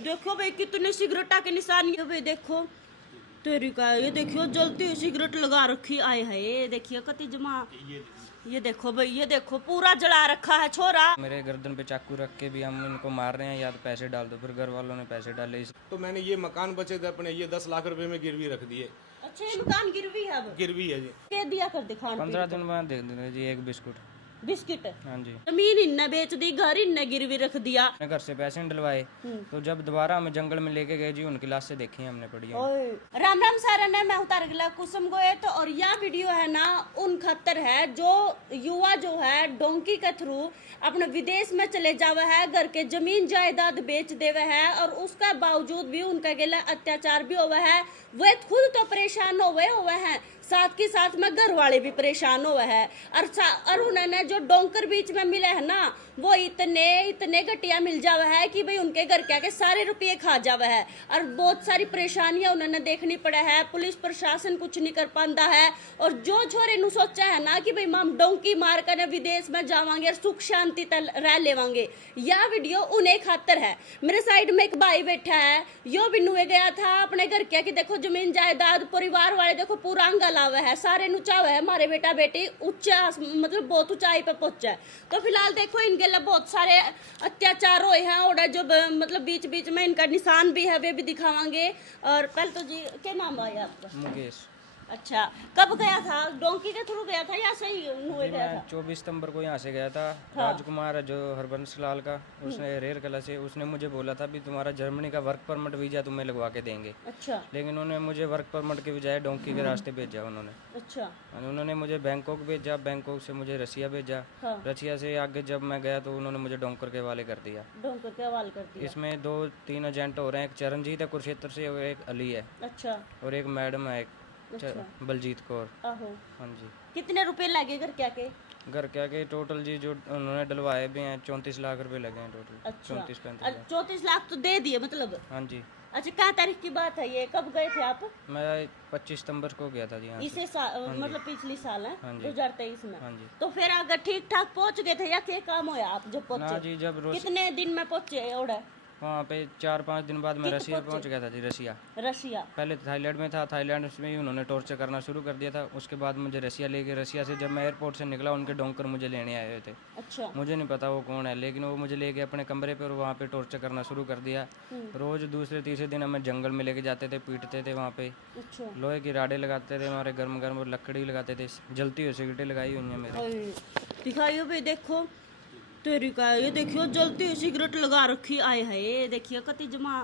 देखो भाई कितने सिगरेटा के निशान ये भाई देखो तेरी का ये देखियो जलती हुई सिगरेट लगा रखी आए है ये देखिए कति जमा ये देखो भाई ये देखो पूरा जला रखा है छोरा। मेरे गर्दन पे चाकू रख के भी हम इनको मार रहे हैं, या तो पैसे डाल दो। फिर घर वालों ने पैसे डाले तो मैंने ये मकान बचे थे अपने, ये 10 लाख रुपए में गिरवी रख दिए। अच्छा ये मकान गिरवी है अब गिरवी है जी। के दिया कर दिखान 15 दिन बाद दे देंगे जी एक बिस्कुट। बिस्किट हाँ जी। जमीन इनने बेच दी घर इनने गिरवी रख दिया। मैं घर से पैसे नहीं डलवाए, तो जब दोबारा हमें जंगल में लेके गए जी उनकी लाशें देखी हमने पड़ी हैं। ओए राम राम सारा ने मैं उतार गला कुसुम गोए तो और यह वीडियो है ना उन खतर है जो युवा जो है डोंकी के थ्रू अपने विदेश में चले जावे है, घर के जमीन जायदाद बेच देवे है और उसका बावजूद भी उनका गेला अत्याचार भी हुआ है। वे खुद तो परेशान हुए हैं, साथ के साथ में घर वाले भी परेशान हुए हैं। और उन्होंने जो डोंकर बीच में मिले है ना वो इतने घटिया मिल जावे है कि भाई उनके घर क्या के सारे रुपये खा जावे है और बहुत सारी परेशानियां उन्होंने देखनी पड़ा है। पुलिस प्रशासन कुछ नहीं कर पाता है और जो छोरे नु सोचा है ना कि भाई हम डोंकी मार कर विदेश में जावांगे और सुख शांति रह लेवांगे, यह वीडियो उन्हें खातर है। मेरे साइड में एक भाई बैठा है, यो भी नुए गया था अपने घर क्या कि देखो जमीन जायदाद परिवार वाले देखो पूरा लावे है, सारे नुचावे है, हमारे बेटा बेटी ऊंचा मतलब बहुत ऊंचाई पे पहुंचा है। तो फिलहाल देखो इनके लिए बहुत सारे अत्याचार हुए हैं और जो मतलब बीच बीच में इनका निशान भी है वे भी दिखावांगे। और पहले तो जी क्या नाम है आपका? मुकेश। अच्छा कब गया था? डोंकी के थ्रू गया था या सही हुए गया था? 24 सितंबर को यहाँ से गया था। हाँ। राजकुमार जो हरबंस लाल का, उसने रेर कला से उसने मुझे बोला था भी तुम्हारा जर्मनी का वर्क परमिट वीजा तुम्हें लगवा के देंगे। अच्छा। लेकिन उन्होंने मुझे वर्क परमिट के बजाय डोंकी के रास्ते भेजा उन्होंने। अच्छा। उन्होंने मुझे बैंकॉक भेजा, बैंकॉक से मुझे रसिया भेजा। हाँ। रसिया से आगे जब मैं गया तो उन्होंने मुझे डोंकर के हवाले कर दिया। डोंकर के हवाले कर दिया। इसमें 2-3 एजेंट हो रहे हैं, एक चरणजीत है कुरुक्षेत्र से और एक अली है। अच्छा। और एक मैडम है अच्छा। बलजीत कौर। आहो। हाँ जी। कितने रुपए लगे घर क्या के? घर क्या के टोटल जी जो उन्होंने डलवाए भी हैं 34 लाख रुपए लगे हैं टोटल। अच्छा। 34-35 लाख। 34 लाख तो दे दिए मतलब? हाँ जी। अच्छा क्या तारीख की बात है ये, कब गए थे आप? मैं 25 सितंबर को गया था जी यहाँ से। इसे मतलब पिछली साल है हाँ जी। 2023 में। हाँ जी। तो फिर अगर ठीक ठाक पहुंच गए थे या क्या काम होया आप जब ना पहुंचे? जी जब कितने दिन में पहुंचे? ओड़ा वहाँ पे 4-5 दिन बाद मैं कित रसिया पहुंचे? पहुँच गया था जी। रसिया रशिया। पहले थाईलैंड में था, थाईलैंड में ही उन्होंने टॉर्चर करना शुरू कर दिया था। उसके बाद मुझे रसिया ले गए। रसिया से जब मैं एयरपोर्ट से निकला उनके डोंकर मुझे लेने आए हुए थे। अच्छा। मुझे नहीं पता वो कौन है, लेकिन वो मुझे ले गए अपने कमरे पे और वहाँ पे टॉर्चर करना शुरू कर दिया। रोज़ दूसरे तीसरे दिन हमें जंगल में लेके जाते थे, पीटते थे वहाँ पे। अच्छा। लोहे की राडें लगाते थे हमारे, गर्म गर्म लकड़ी लगाते थे, जलती हुई सिगरेटें लगाई हुई हैं मेरे। दिखाइयो भाई देखो तेरी का ये देखियो जलती हुई सिगरेट लगा रखी आए है ये देखिए कति जमा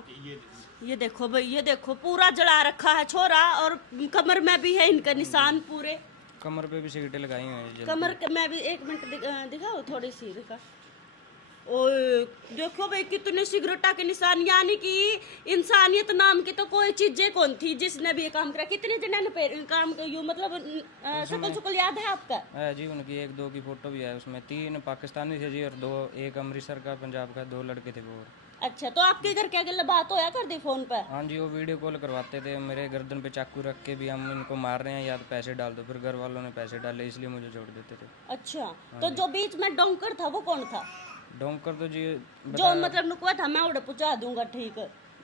ये देखो भाई ये देखो पूरा जला रखा है छोरा और कमर में भी है इनका निशान पूरे। कमर पे भी सिगरेटें लगाई हुई हैं। कमर में भी एक मिनट दिखाओ थोड़ी सी दिखा। ओए देखो भाई कितने सिगरेटा के निशान, यानी कि इंसानियत नाम की तो कोई चीजें कौन थी जिसने भी ये काम करा। कितने जने ने काम यूँ मतलब शकल शुक्ल याद है आपका? है जी, उनकी 1-2 की फोटो भी है उसमें। 3 पाकिस्तानी थे जी और 2 एक अमृतसर का पंजाब का, 2 लड़के थे वो। अच्छा तो आपके घर क्या गल्ला बात होया कर दी फोन पर? हाँ जी, वो वीडियो कॉल करवाते थे। मेरे गर्दन पे चाकू रख के भी हम इनको मार रहे हैं, या तो पैसे डाल दो। फिर घर वालों ने पैसे डाले इसलिए मुझे छोड़ देते थे। अच्छा तो जो बीच में डोंकर था वो कौन था? डोंकर तो जी जो मतलब नुकवा था मैं उड़े पहुंचा दूंगा ठीक।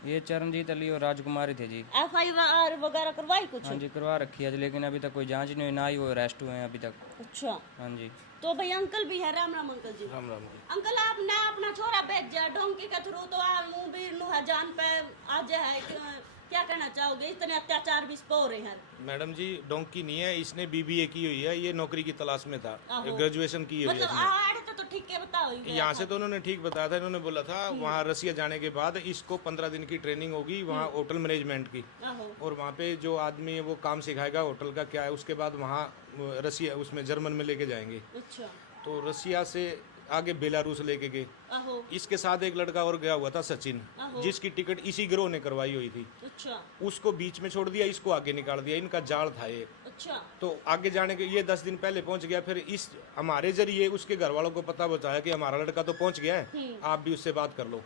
ये चरणजीत अली और राजकुमारी थे जी। FIR वगैरह करवाई कुछ? हाँ जी करवा रखी है, लेकिन अभी तक कोई जांच नहीं हुई, ना ही वो अरेस्ट हुए हैं अभी तक। अच्छा हाँ जी। तो भाई अंकल भी है। राम राम अंकल जी। राम राम जी। अंकल आपने अपना छोरा भेजा डोंकी के थ्रू तो मुंह भी नुहा जान पे आज है क्या कहना चाहोगे? इतने अत्याचार भी इस पे हो रहे हैं। मैडम जी डोंकी नहीं है, इसने BBA की हुई है, ये नौकरी की तलाश में था, ग्रेजुएशन की हुई है मतलब इसने। आड़ तो ठीक है बताओ। यहाँ से तो उन्होंने ठीक बताया था, इन्होंने बोला था वहाँ रसिया जाने के बाद इसको 15 दिन की ट्रेनिंग होगी वहाँ होटल मैनेजमेंट की, आहो। और वहाँ पे जो आदमी है वो काम सिखाएगा होटल का क्या है, उसके बाद वहाँ रसिया उसमें जर्मन में लेके जाएंगे। अच्छा। तो रसिया से आगे बेलारूस लेके गए। आहो। इसके साथ एक लड़का और गया हुआ था सचिन, जिसकी टिकट इसी गिरोह ने करवाई हुई थी। अच्छा। उसको बीच में छोड़ दिया, इसको आगे निकाल दिया, इनका जाल था ये। अच्छा। तो आगे जाने के ये 10 दिन पहले पहुंच गया, फिर इस हमारे जरिए उसके घर वालों को पता बताया कि हमारा लड़का तो पहुंच गया है, आप भी उससे बात कर लो।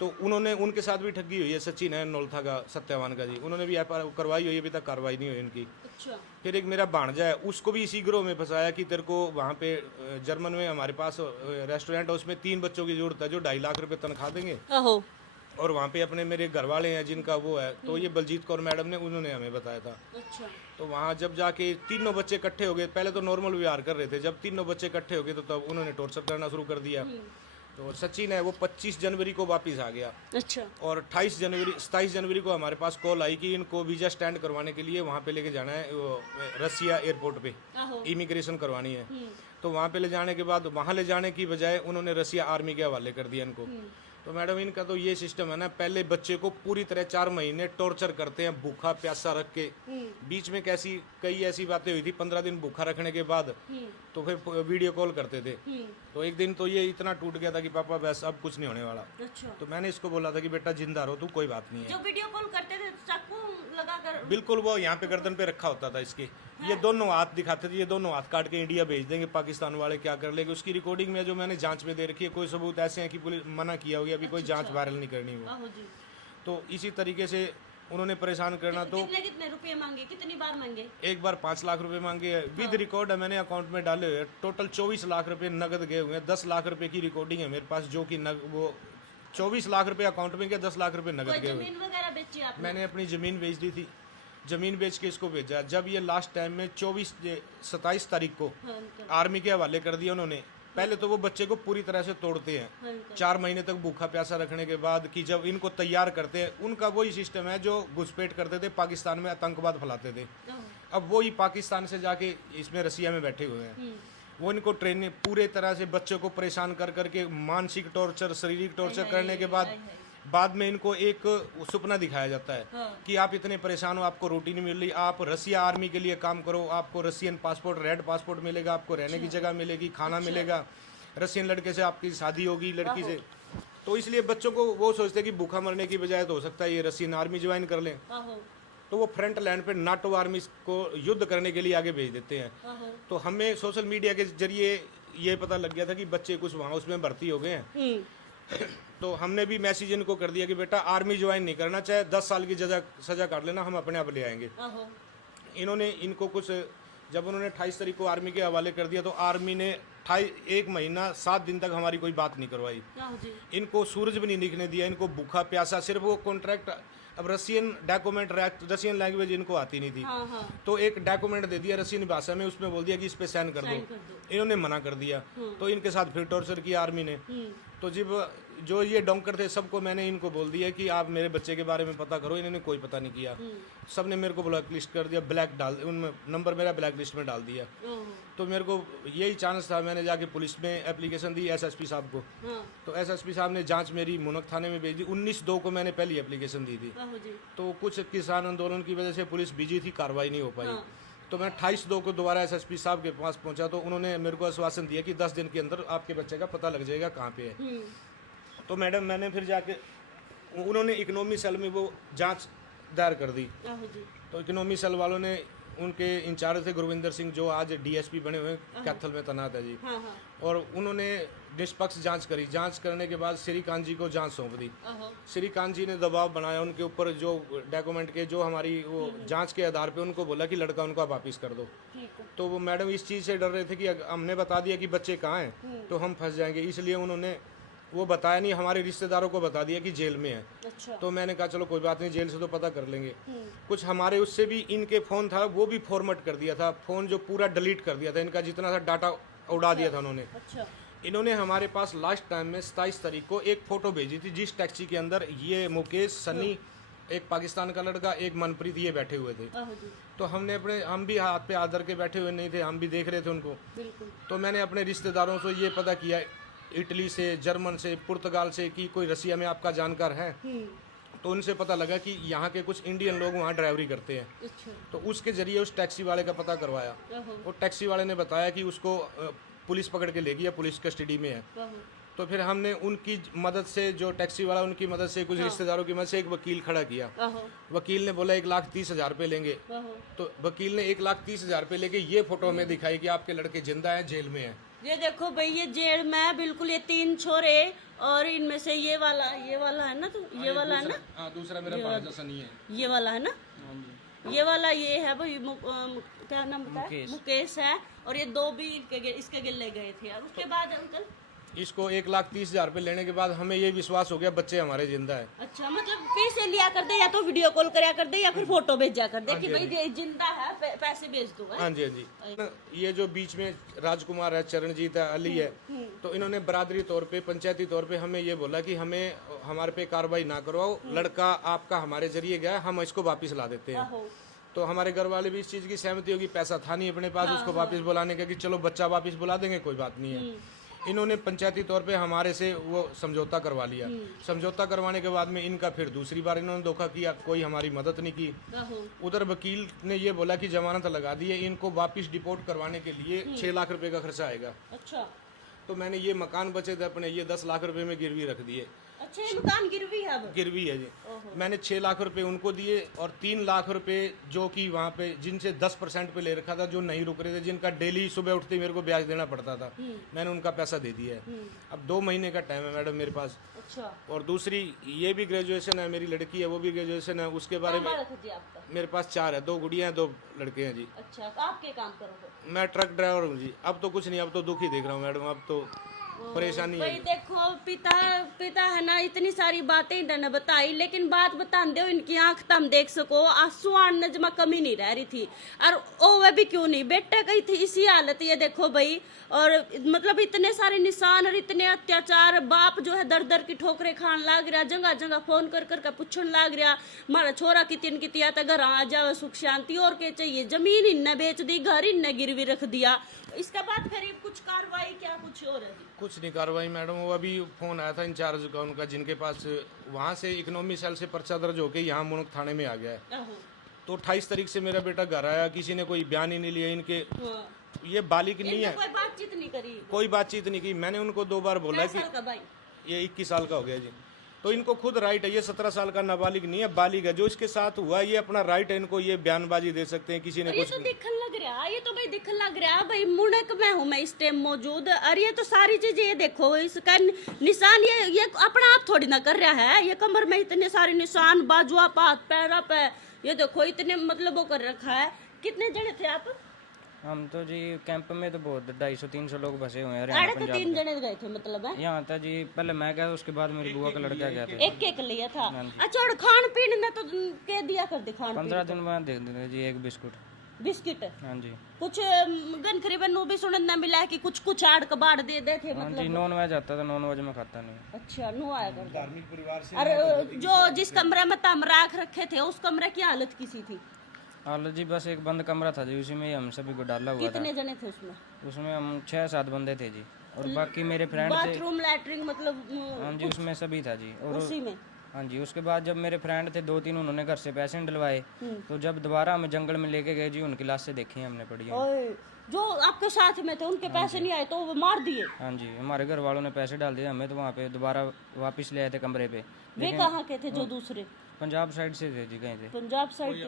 तो उन्होंने उनके साथ भी ठगी हुई है। सचिन है नौलथा का, सत्यवान का जी, उन्होंने भी FIR करवाई हुई है, अभी तक कार्रवाई नहीं हुई इनकी। अच्छा। फिर एक मेरा भांजा है, उसको भी इसी गिरोह में फंसाया कि तेरे को वहाँ पे जर्मन में हमारे पास रेस्टोरेंट है, उसमें 3 बच्चों की जरूरत है जो 2.5 लाख रुपए तनख्वाह देंगे। आहो। और वहाँ पे अपने मेरे घर वाले हैं जिनका वो है, तो ये बलजीत कौर मैडम ने उन्होंने हमें बताया था। अच्छा। तो वहाँ जब जाके तीनों बच्चे इकट्ठे हो गए, पहले तो नॉर्मल व्यवहार कर रहे थे, जब तीनों बच्चे इकट्ठे हो गए तो तब उन्होंने टॉर्चर करना शुरू कर दिया। तो सचिन है वो 25 जनवरी को वापस आ गया, अच्छा। और 27 जनवरी को हमारे पास कॉल आई कि इनको वीज़ा स्टैंड करवाने के लिए वहाँ पे लेके जाना है, वो रसिया एयरपोर्ट पे इमिग्रेशन करवानी है। तो वहाँ पे ले जाने के बाद वहाँ ले जाने की बजाय उन्होंने रसिया आर्मी के हवाले कर दिया इनको। तो मैडम इनका तो ये सिस्टम है ना, पहले बच्चे को पूरी तरह 4 महीने टॉर्चर करते हैं, भूखा प्यासा रख के। बीच में कई ऐसी बातें हुई थी, 15 दिन भूखा रखने के बाद तो फिर वीडियो कॉल करते थे। तो एक दिन तो ये इतना टूट गया था कि पापा बस अब कुछ नहीं होने वाला। अच्छा। तो मैंने इसको बोला था कि बेटा जिंदा रहो, तू कोई बात नहीं है। जो वीडियो कॉल करते थे चाकू लगाकर? बिल्कुल, वो यहाँ पे गर्दन पे रखा होता था इसके, ये दोनों हाथ दिखाते थे, ये दोनों हाथ काट के इंडिया भेज देंगे, पाकिस्तान वाले क्या कर लेंगे। उसकी रिकॉर्डिंग में जो मैंने जांच में दे रखी है, कोई सबूत ऐसे हैं कि पुलिस मना किया हुआ, अभी कोई जांच वायरल नहीं करनी वो। तो इसी तरीके से उन्होंने परेशान करना। तो कितने रुपए मांगे, कितनी बार मांगे? एक बार 5 लाख रुपए मांगे, विद रिकॉर्ड है, मैंने अकाउंट में डाले हुए। टोटल 24 लाख रुपए नगद गए हुए हैं, 10 लाख रुपए की रिकॉर्डिंग है मेरे पास, जो कि वो 24 लाख रुपए अकाउंट में गया, 10 लाख रुपए नगद गए हुए। जमीन वगैरह बेची आपने? मैंने अपनी ज़मीन बेच दी थी, ज़मीन बेच के इसको भेजा। जब ये लास्ट टाइम में 27 तारीख को आर्मी के हवाले कर दिया उन्होंने। पहले तो वो बच्चे को पूरी तरह से तोड़ते हैं, 4 महीने तक भूखा प्यासा रखने के बाद, कि जब इनको तैयार करते हैं, उनका वही सिस्टम है जो घुसपैठ करते थे, पाकिस्तान में आतंकवाद फैलाते थे। अब वही पाकिस्तान से जाके इसमें रसिया में बैठे हुए हैं। वो इनको ट्रेनिंग पूरे तरह से बच्चों को परेशान कर करके मानसिक टॉर्चर, शारीरिक टॉर्चर करने के बाद में इनको एक सपना दिखाया जाता है कि आप इतने परेशान हो, आपको रोटी नहीं मिल रही, आप रसिया आर्मी के लिए काम करो, आपको रसियन पासपोर्ट, रेड पासपोर्ट मिलेगा, आपको रहने की जगह मिलेगी, खाना मिलेगा, रसियन लड़के से आपकी शादी होगी, लड़की से। तो इसलिए बच्चों को वो सोचते हैं कि भूखा मरने की बजाय तो हो सकता है ये रसियन आर्मी ज्वाइन कर लें। तो वो फ्रंट लाइन पे नाटो आर्मी को युद्ध करने के लिए आगे भेज देते हैं। तो हमें सोशल मीडिया के जरिए ये पता लग गया था कि बच्चे कुछ वहाँ उसमें भर्ती हो गए हैं। तो हमने भी मैसेज इनको कर दिया कि बेटा आर्मी ज्वाइन नहीं करना, चाहे 10 साल की सजा काट लेना, हम अपने आप ले आएंगे। इन्होंने इनको कुछ, जब उन्होंने 28 तारीख को आर्मी के हवाले कर दिया, तो आर्मी ने 1 महीना 7 दिन तक हमारी कोई बात नहीं करवाई। इनको सूरज भी नहीं दिखने दिया, इनको भूखा प्यासा, सिर्फ वो कॉन्ट्रैक्ट। अब रसियन डॉक्यूमेंट, रसियन लैंग्वेज इनको आती नहीं थी। तो एक डॉक्यूमेंट दे दिया रसियन भाषा में, उसमें बोल दिया कि इस पे साइन कर दो। इन्होंने मना कर दिया। तो इनके साथ फिर टॉर्चर किया आर्मी ने। तो जब जो ये डॉक्टर थे सबको मैंने इनको बोल दिया कि आप मेरे बच्चे के बारे में पता करो, इन्होंने कोई पता नहीं किया। सबने मेरे को ब्लैक लिस्ट कर दिया, उनमें नंबर मेरा ब्लैक लिस्ट में डाल दिया। तो मेरे को यही चांस था, मैंने जाके पुलिस में एप्लीकेशन दी एसएसपी साहब को। तो एसएसपी साहब ने जांच मेरी मुनक थाने में भेज दी। 19/2 को मैंने पहली एप्लीकेशन दी थी। तो कुछ किसान आंदोलन की वजह से पुलिस बिजी थी, कार्रवाई नहीं हो पाई। तो मैं 28/2 को दोबारा एसएसपी साहब के पास पहुंचा, तो उन्होंने मेरे को आश्वासन दिया कि 10 दिन के अंदर आपके बच्चे का पता लग जाएगा कहाँ पे है। तो मैडम मैंने फिर जाके, उन्होंने इकोनॉमी सेल में वो जांच दायर कर दी। तो इकोनॉमी सेल वालों ने, उनके इंचार्ज थे गुरविंदर सिंह, जो आज डीएसपी बने हुए कैथल में तैनात है जी। और उन्होंने निष्पक्ष जांच करी। जांच करने के बाद श्रीकांत जी को जांच सौंप दी। श्रीकांत जी ने दबाव बनाया उनके ऊपर, जो डॉक्यूमेंट के, जो हमारी वो जांच के आधार पे उनको बोला कि लड़का उनको वापिस कर दो। तो वो मैडम इस चीज़ से डर रहे थे कि हमने बता दिया कि बच्चे कहाँ हैं तो हम फंस जाएंगे, इसलिए उन्होंने वो बताया नहीं, हमारे रिश्तेदारों को बता दिया कि जेल में है। अच्छा। तो मैंने कहा चलो कोई बात नहीं, जेल से तो पता कर लेंगे। कुछ हमारे उससे भी इनके फ़ोन था वो भी फॉर्मेट कर दिया था, फ़ोन जो पूरा डिलीट कर दिया था, इनका जितना था डाटा उड़ा दिया था उन्होंने। अच्छा। इन्होंने हमारे पास लास्ट टाइम में 27 तारीख को एक फ़ोटो भेजी थी, जिस टैक्सी के अंदर ये मुकेश, सनी, एक पाकिस्तान का लड़का, एक मनप्रीत, ये बैठे हुए थे। तो हम भी हाथ पे आदर के बैठे हुए नहीं थे, हम भी देख रहे थे उनको। तो मैंने अपने रिश्तेदारों से ये पता किया, इटली से, जर्मन से, पुर्तगाल से, कि कोई रसिया में आपका जानकार है। तो उनसे पता लगा कि यहाँ के कुछ इंडियन लोग वहाँ ड्राइवरी करते हैं। तो उसके जरिए उस टैक्सी वाले का पता करवाया। वो टैक्सी वाले ने बताया कि उसको पुलिस पकड़ के ले गई, पुलिस कस्टडी में है। तो फिर हमने उनकी मदद से, जो टैक्सी वाला, उनकी मदद से, कुछ रिश्तेदारों की मदद से एक वकील खड़ा किया। वकील ने बोला 1,30,000 रुपये लेंगे। तो वकील ने 1,30,000 रुपये लेके ये फोटो हमें दिखाई कि आपके लड़के जिंदा है, जेल में है। ये देखो भाई, ये जेल में है बिल्कुल, ये 3 छोरे, और इनमें से ये वाला है ना, तो ये वाला है ना। हाँ, दूसरा मेरा भांजा सनी है। ये वाला है ना, ये वाला ये है भाई, क्या नाम बताया, मुकेश है। और ये 2 भी इसके गिले गए थे। और उसके बाद अंकल इसको 1,30,000 रुपये लेने के बाद हमें ये विश्वास हो गया बच्चे हमारे जिंदा है। अच्छा, मतलब पैसे लिया कर दे, या तो वीडियो कॉल करया कर दे या फिर फोटो भेजा कर दे कि भाई ये जिंदा है, पैसे भेज दो। हाँ जी, हाँ जी। ये जो बीच में राजकुमार है, चरणजीत है, अली है, तो इन्होंने बरादरी तौर पे, पंचायती तौर पे हमें ये बोला कि हमें हमारे पे कार्रवाई ना करवाओ, लड़का आपका हमारे जरिए गया, हम इसको वापस ला देते हैं। तो हमारे घर वाले भी इस चीज़ की सहमति होगी, पैसा था नहीं अपने पास उसको वापस बुलाने का कि चलो बच्चा वापस बुला देंगे, कोई बात नहीं है। इन्होंने पंचायती तौर पे हमारे से वो समझौता करवा लिया। समझौता करवाने के बाद में इनका फिर दूसरी बार इन्होंने धोखा किया, कोई हमारी मदद नहीं की। उधर वकील ने ये बोला कि जमानत लगा दी है, इनको वापस डिपोर्ट करवाने के लिए 6 लाख रुपए का खर्चा आएगा। अच्छा, तो मैंने ये मकान बचे थे अपने, ये 10 लाख रुपए में गिरवी रख दिए। अच्छा, ये मकान गिरवी है अब? गिरवी है जी। मैंने 6 लाख रुपए उनको दिए और 3 लाख रुपए जो कि वहाँ पे जिनसे 10% पे ले रखा था, जो नहीं रुक रहे थे, जिनका डेली सुबह उठते ही मेरे को ब्याज देना पड़ता था, मैंने उनका पैसा दे दिया है। अब 2 महीने का टाइम है मैडम मेरे पास। अच्छा, और दूसरी ये भी ग्रेजुएशन है, मेरी लड़की है वो भी ग्रेजुएशन है, उसके बारे में आपका? मेरे पास 4 है, 2 गुड़ियाँ हैं, 2 लड़के हैं जी। अच्छा, तो आप क्या काम करोगे? मैं ट्रक ड्राइवर हूँ जी। अब तो कुछ नहीं, अब तो दुख ही देख रहा हूँ मैडम, अब तो परेशानी भाई है। देखो, पिता है ना, इतनी सारी बातें इन्होंने बताई, लेकिन बात बतान दो, इनकी आंख तम देख सको, आंसू आने जमा कमी नहीं रह रही थी। और वह भी क्यों नहीं, बेटा गई थी इसी हालत, ये देखो भाई। और मतलब इतने सारे निशान और इतने अत्याचार, बाप जो है दर दर की ठोकरे खान लाग रहा, जगह जगह फोन कर कर पूछन लाग रहा, मारा छोरा कितन कितिया तो घर आ जाओ, सुख शांति और क्या चाहिए। जमीन इनने बेच दी, घर इनने गिरवी रख दिया। इसके बाद करीब कुछ कार्रवाई क्या कुछ हो रही? कुछ नहीं कार्रवाई मैडम, वो अभी फोन आया था इंचार्ज का उनका, जिनके पास वहाँ से इकोनॉमी सेल से पर्चा दर्ज होके यहाँ मुनक थाने में आ गया है। तो 28 तारीख से मेरा बेटा घर आया, किसी ने कोई बयान ही नहीं लिया। इनके ये बालिग नहीं है, कोई बातचीत नहीं करी, कोई बातचीत नहीं की। मैंने उनको 2 बार बोला कि ये 21 साल का हो गया जी, तो इनको खुद राइट है, ये 17 साल का नाबालिग नहीं है, बालिग है। जो इसके साथ हुआ ये अपना राइट है, इनको ये बयानबाजी दे सकते हैं, किसी ने ये कुछ तो दिखन लग रहा, ये तो भाई दिखन लग रहा भाई, मुनक में हूँ मैं इस टाइम मौजूद। और ये तो सारी चीजें, ये देखो इसका निशान, ये अपना आप थोड़ी ना कर रहा है, ये कमर में इतने सारे निशान, बाजुआ पात पैरा पे, ये देखो इतने मतलब वो कर रखा है। कितने जने थे आप? हम तो जी कैंप में तो बहुत 250-300 लोग बसे हुए हैं। 3 जने गए थे मतलब है? यहाँ था जी, पहले मैं गया, उसके बाद मेरी बुआ का लड़का गया था। एक लिया था? अच्छा, और खान पीन में तो के दिया कर दे? खान 15 दिन बाद दे देते जी, एक बिस्किट। हाँ जी। कुछ गन करीबन भी सुनने मिला है कि कुछ आड़ कबाड़ दे दे थे हाँ जी, नॉन वेज आता था, नॉन वेज में खाता नहीं। अच्छा, नो आया कर। धार्मिक परिवार से। और जो जिस कमरे में तम राख रखे थे, उस कमरे की हालत कैसी थी? हालत जी बस एक बंद कमरा था जी, उसी में ही हम सभी को डाला हुआ था। कितने जने थे उसमें? उसमें हम 6-7 बंदे थे जी, और बाकी मेरे फ्रेंड थे। बाथरूम लैट्रिन मतलब? हाँ जी, उसमें सभी था जी। और उसी में? हाँ जी, उसके बाद जब मेरे फ्रेंड थे 2-3, उन्होंने घर से पैसे डलवाए, तो जब दोबारा हमें जंगल में लेके गए जी, उनकी लाशें देखी हमने पड़ी हैं। ओए, जो आपके साथ में थे उनके पैसे नहीं आए तो वो मार दिए? हाँ जी, हमारे घर वालों ने पैसे डाल दिए हमें, तो वहाँ पे दोबारा वापस ले आए थे कमरे पे। वे कहाँ के थे जो दूसरे? पंजाब साइड से थे जी, कहीं थे। पंजाब साइड